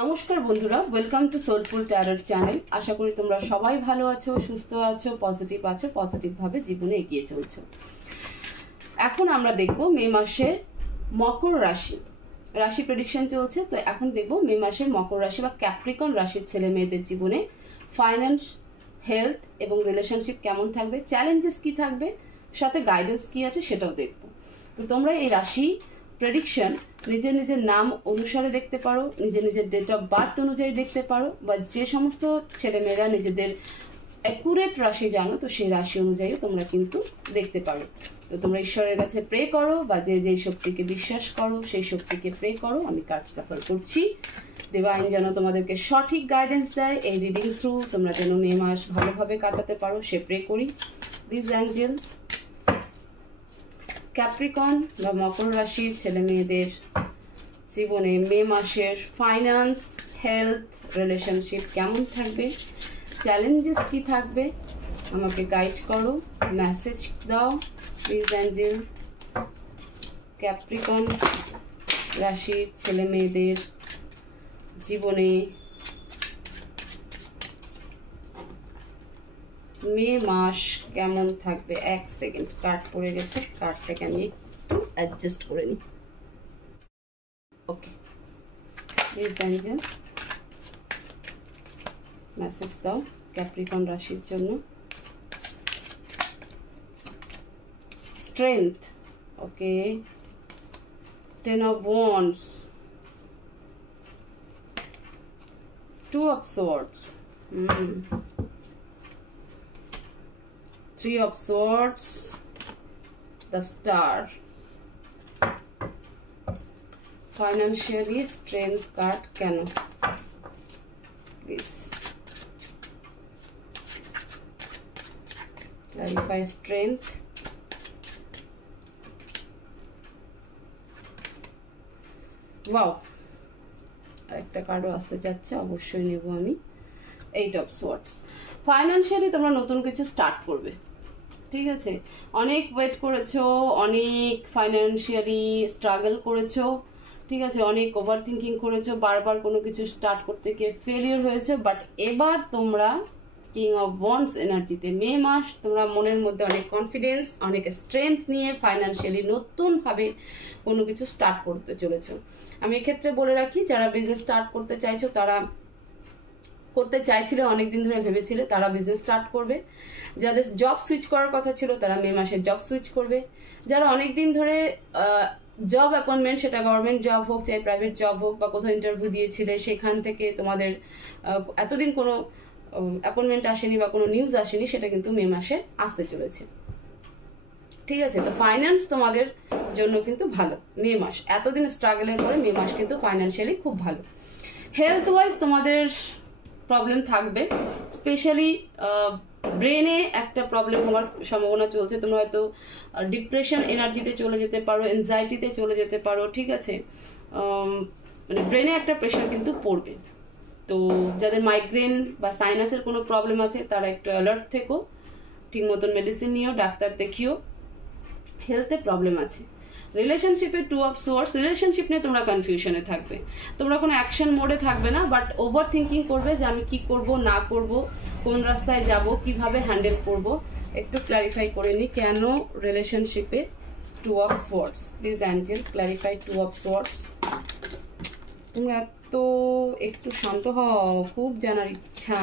নমস্কার বন্ধুরা, welcome to soulful tarot channel. আশা করি তোমরা সবাই ভালো আছো, সুস্থ আছো, পজিটিভ ভাবে জীবনে এগিয়ে চলছো। এখন আমরা দেখব মে মাসের মকর রাশি প্রেডিকশন চলছে। তো এখন দেখব মে মাসের মকর রাশি বা ক্যাপ্রিকন রাশির ছেলে মেয়েদের জীবনে ফাইন্যান্স, হেলথ এবং রিলেশনশিপ কেমন থাকবে, চ্যালেঞ্জেস কি থাকবে, সাথে গাইডেন্স কি আছে সেটাও দেখব। তো তোমরা এই রাশি প্রেডিকশন নিজের নিজের নাম অনুসারে দেখতে পারো, নিজের ডেট অফ বার্থ অনুযায়ী দেখতে পারো, বা যে সমস্ত ছেলেমেয়েরা নিজেদের অ্যাকুরেট রাশি জানো তো সেই রাশি অনুযায়ী তোমরা কিন্তু দেখতে পারো। তো তোমরা ঈশ্বরের কাছে প্রে করো, বা যে যে শক্তিকে বিশ্বাস করো সেই শক্তিকে প্রে করো। আমি কার্ড সাফার করছি, ডিভাইন যেন তোমাদেরকে সঠিক গাইডেন্স দেয় এই রিডিং থ্রু, তোমরা যেন মে মাস ভালোভাবে কাটাতে পারো সে প্রে করি। প্লিজ অ্যাঞ্জেল, ক্যাপ্রিকন বা মকর রাশির ছেলে মেয়েদের জীবনে মে মাসের ফাইন্যান্স, হেলথ, রিলেশনশিপ কেমন থাকবে, চ্যালেঞ্জেস কি থাকবে, আমাকে গাইড করো, মেসেজ দাও প্লিজ অ্যাঞ্জেল। ক্যাপ্রিকন রাশির ছেলে মেয়েদের জীবনে মে মাস কেমন থাকবে। এক সেকেন্ড, কার্ড পড়ে গেছে, কার্ডটাকে আমি একটু অ্যাডজাস্ট করে নিই। ওকে, প্লিজ অ্যাঞ্জেল মেসেজ দাও ক্যাপ্রিকন রাশির জন্য। Strength, okay, 10 of wands, 2 of swords, 3 of swords, the star, financially strength card কেন প্লিজ clarify strength। ওয়াও, আরেকটা কার্ডও আসতে চাচ্ছে, অবশ্যই নেব আমি। 8 of swords, ফাইন্যান্সিয়ালি তোমরা নতুন কিছু স্টার্ট করবে, ঠিক আছে। অনেক ওয়েট করেছো, অনেক ফাইন্যান্সিয়ালি স্ট্রাগল করেছো, ঠিক আছে, অনেক ওভার থিঙ্কিং করেছো, বারবার কোনো কিছু স্টার্ট করতে গিয়ে ফেলিওর হয়েছে, বাট এবার তোমরা কিং অফ ওয়ান্ডস এনার্জিতে মে মাস তোমরা মনের মধ্যে অনেক কনফিডেন্স, অনেক স্ট্রেংথ নিয়ে ফাইন্যান্সিয়ালি নতুনভাবে কোনো কিছু স্টার্ট করতে চলেছো। আমি এক্ষেত্রে বলে রাখি, যারা বিজনেস স্টার্ট করতে চাইছো, তারা করতে চাইছিলে, অনেকদিন ধরে ভেবেছিলে, তারা বিজনেস স্টার্ট করবে। যাদের জব সুইচ করার কথা ছিল তারা মে মাসে জব সুইচ করবে। যারা অনেকদিন ধরে জব অ্যাপয়েন্টমেন্ট, সেটা গভর্নমেন্ট জব হোক চাই প্রাইভেট জব হোক, বা কোথাও ইন্টারভিউ দিয়েছিলে, সেখান থেকে তোমাদের এতদিন কোনো অ্যাপয়েন্টমেন্ট আসেনি বা কোনো নিউজ আসেনি, সেটা কিন্তু মে মাসে আসতে চলেছে, ঠিক আছে। তো ফাইন্যান্স তোমাদের জন্য কিন্তু ভালো মে মাস, এতদিন স্ট্রাগলের পরে মে মাস কিন্তু ফাইন্যান্সিয়ালি খুব ভালো। হেলথ ওয়াইজ তোমাদের প্রবলেম থাকবে, স্পেশালি ব্রেনে একটা প্রবলেম হওয়ার সম্ভাবনা চলছে। তোমরা হয়তো ডিপ্রেশন এনার্জিতে চলে যেতে পারো, এনজাইটিতে চলে যেতে পারো, ঠিক আছে। মানে ব্রেনে একটা প্রেশার কিন্তু পড়বে। তো যাদের মাইগ্রেন বা সাইনাসের কোনো প্রবলেম আছে তারা একটু অ্যালার্ট থেকো, ঠিক মতন মেডিসিন নিও, ডাক্তার দেখিও। হেলথে প্রবলেম আছে। রিলেশনশিপে 2 of swords, রিলেশনশিপ নিয়ে তোমরা কনফিউশনে থাকবে, তোমরা কোনো অ্যাকশন মোডে থাকবে না, বাট ওভার থিঙ্কিং করবে যে আমি কি করব না করব, কোন রাস্তায় যাব, কিভাবে হ্যান্ডেল করব। একটু ক্ল্যারিফাই করে নি কেন রিলেশনশিপে 2 of swords। Please Angel clarify 2 of swords। তোমরা তো একটু শান্ত হও, খুব জানার ইচ্ছা।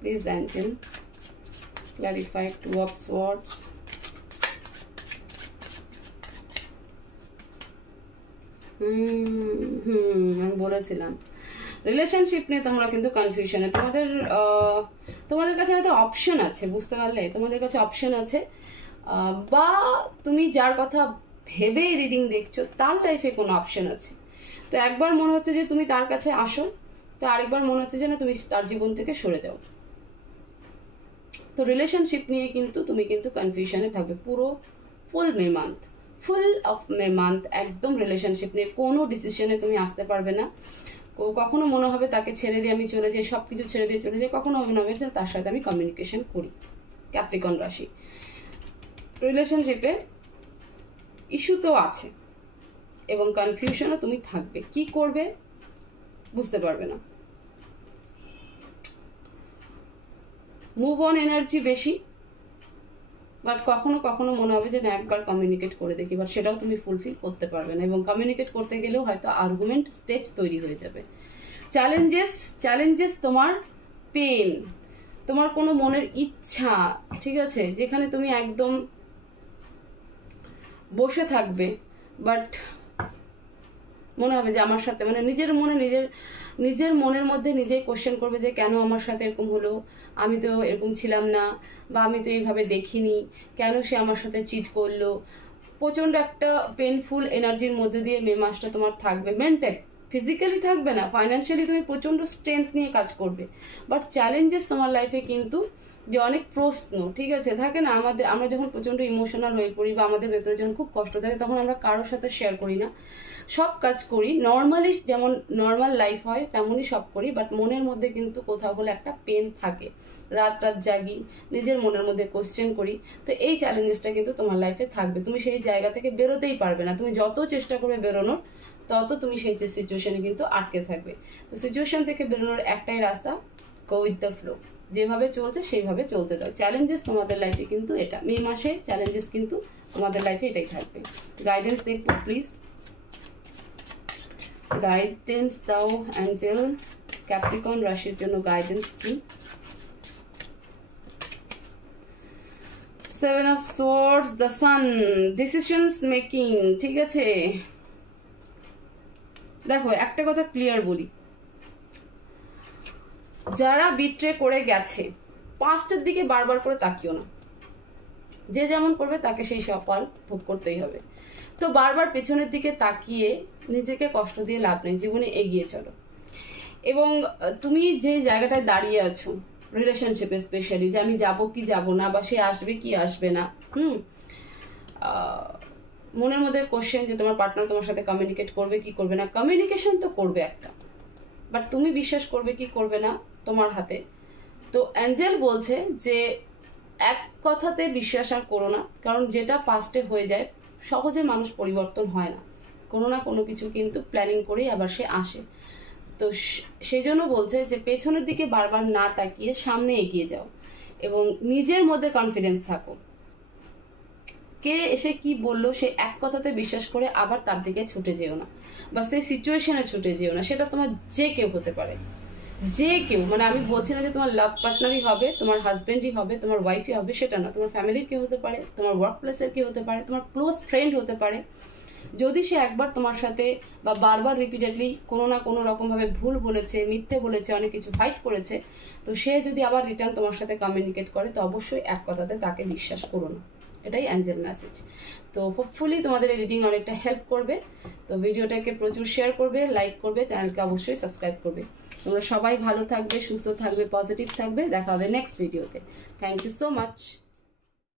Please Angel clarify 2 of swords। আমি বলেছিলাম রিলেশনশিপ নিয়ে তোমরা কিন্তু কনফিউশনে, তোমাদের কাছে হয়তো অপশন আছে, বুঝতে পারলে, তোমাদের কাছে অপশন আছে, বা তুমি যার কথা ভেবে রিডিং দেখছো তার লাইফে কোনো অপশন আছে। তো একবার মনে হচ্ছে যে তুমি তার কাছে আসো, তো আরেকবার মনে হচ্ছে যে না তুমি তার জীবন থেকে সরে যাও। তো রিলেশনশিপ নিয়ে কিন্তু তুমি কিন্তু কনফিউশনে থাকবে পুরো ফুল মে মান্থ একদম রিলেশনশিপ নিয়ে কোনো ডিসিশনে তুমি আসতে পারবে না। কখনো মনে হবে তাকে ছেড়ে দিয়ে আমি চলে যাই, সবকিছু ছেড়ে দিয়ে চলে যাই, কখনো মনে হবে যে তার সাথে আমি কমিউনিকেশন করি। ক্যাপ্রিকন রাশি রিলেশনশিপে ইস্যু তো আছে, এবং কনফিউশনও তুমি থাকবে, কি করবে বুঝতে পারবে না। মুভ অন এনার্জি বেশি, বাট কখনো কখনো মনে হবে যে না একবার কমিউনিকেট করে দেখি, বাট সেটাও তুমি ফুলফিল করতে পারবে না, এবং কমিউনিকেট করতে গেলেও হয়তো আর্গুমেন্ট স্টেজ তৈরি হয়ে যাবে। চ্যালেঞ্জেস তোমার পেন, তোমার কোনো মনের ইচ্ছা, ঠিক আছে, যেখানে তুমি একদম বসে থাকবে, বাট মনে হবে যে আমার সাথে, মানে নিজের মনের মধ্যে নিজেই কোশ্চেন করবে যে কেন আমার সাথে এরকম হলো, আমি তো এরকম ছিলাম না, বা আমি তো এইভাবে দেখিনি, কেন সে আমার সাথে চিট করলো। প্রচণ্ড একটা পেনফুল এনার্জির মধ্যে দিয়ে মে মাসটা তোমার থাকবে। মেন্টাল, ফিজিক্যালি থাকবে না, ফাইন্যান্সিয়ালি তুমি প্রচণ্ড স্ট্রেংথ নিয়ে কাজ করবে, বাট চ্যালেঞ্জেস তোমার লাইফে কিন্তু যে অনেক প্রশ্ন, ঠিক আছে, থাকে না আমরা যখন প্রচণ্ড ইমোশনাল হয়ে পড়ি বা আমাদের ভেতরে যখন খুব কষ্ট থাকে, তখন আমরা কারোর সাথে শেয়ার করি না, সব কাজ করি নর্মালি, যেমন নর্মাল লাইফ হয় তেমনই সব করি, বাট মনের মধ্যে কিন্তু কোথাও বলে একটা পেন থাকে, রাত জাগি, নিজের মনের মধ্যে কোশ্চেন করি। তো এই চ্যালেঞ্জেসটা কিন্তু তোমার লাইফে থাকবে, তুমি সেই জায়গা থেকে বেরোতেই পারবে না, তুমি যত চেষ্টা করবে বেরোনোর, তত তুমি সেই সিচুয়েশনে কিন্তু আটকে থাকবে। তো সিচুয়েশন থেকে বেরোনোর একটাই রাস্তা, গো উইথ দ্য ফ্লো, যেভাবে চলছে সেইভাবে চলতে দাও। চ্যালেঞ্জেস তোমাদের লাইফে কিন্তু এটা, মে মাসে চ্যালেঞ্জেস কিন্তু তোমাদের লাইফে এটাই থাকবে। গাইডেন্স দেখবো প্লিজ, গাইডেন্স দাও অ্যাঞ্জেল, ক্যাপ্রিকন রাশির জন্য গাইডেন্স কি? Seven of swords, the sun, decisions making, ঠিক আছে। দেখো একটা কথা ক্লিয়ার বলি, যারা বিট্রে করে গেছে, পাস্টের দিকে বারবার করে তাকিও না, যে যেমন করবে তাকে সেই ফল ভোগ করতেই হবে। তো বারবার পেছনের দিকে তাকিয়ে নিজেকে কষ্ট দিয়ে লাভ নেই, জীবনে এগিয়ে চলো। এবং তুমি যে জায়গাটায় দাঁড়িয়ে আছো রিলেশনশিপে স্পেশালি, যে আমি যাব কি যাব না, বা সে আসবে কি আসবে না, মনের মধ্যে কোশ্চেন যে তোমার পার্টনার তোমার সাথে কমিউনিকেট করবে কি করবে না, কমিউনিকেশন তো করবে একটা, বাট তুমি বিশ্বাস করবে কি করবে না তোমার হাতে। তো অ্যাঞ্জেল বলছে যে এক কথাতে বিশ্বাস আর করো না, কারণ যেটা পাস্টে হয়ে যায় সহজে মানুষ পরিবর্তন হয় না, কোনো না কোনো কিছু কিন্তু প্ল্যানিং করেই আবার সে আসে। তো সেই জন্য বলছে যে পেছনের দিকে বারবার না তাকিয়ে সামনে এগিয়ে যাও, এবং নিজের মধ্যে কনফিডেন্স থাকো। কে এসে কি বললো সে এক কথাতে বিশ্বাস করে আবার তার দিকে ছুটে যেও না, বা সেই সিচুয়েশনে ছুটে যেও না। সেটা তোমার যে কেউ হতে পারে, যে কেউ, মানে আমি বলছি না যে তোমার লাভ পার্টনারই হবে, তোমার হাজবেন্ডই হবে, তোমার ওয়াইফই হবে, সেটা না, তোমার ফ্যামিলির কেউ হতে পারে, তোমার ওয়ার্ক প্লেসের কেউ হতে পারে, তোমার ক্লোজ ফ্রেন্ড হতে পারে। যদি সে একবার তোমার সাথে বা বারবার রিপিটেডলি কোনো না কোনো রকমভাবে ভুল বলেছে, মিথ্যে বলেছে, অনেক কিছু ফাইট করেছে, তো সে যদি আবার রিটার্ন তোমার সাথে কমিউনিকেট করে, তো অবশ্যই এক কথাতে তাকে বিশ্বাস করো না। এটাই অ্যাঞ্জেল মেসেজ। তো হোপফুলি তোমাদের এই রিডিং অনেকটা হেল্প করবে। তো ভিডিওটাকে প্রচুর শেয়ার করবে, লাইক করবে, চ্যানেলকে অবশ্যই সাবস্ক্রাইব করবে। তোমরা সবাই ভালো থাকবে, সুস্থ থাকবে, পজিটিভ থাকবে। দেখা হবে নেক্সট ভিডিওতে। Thank you so much.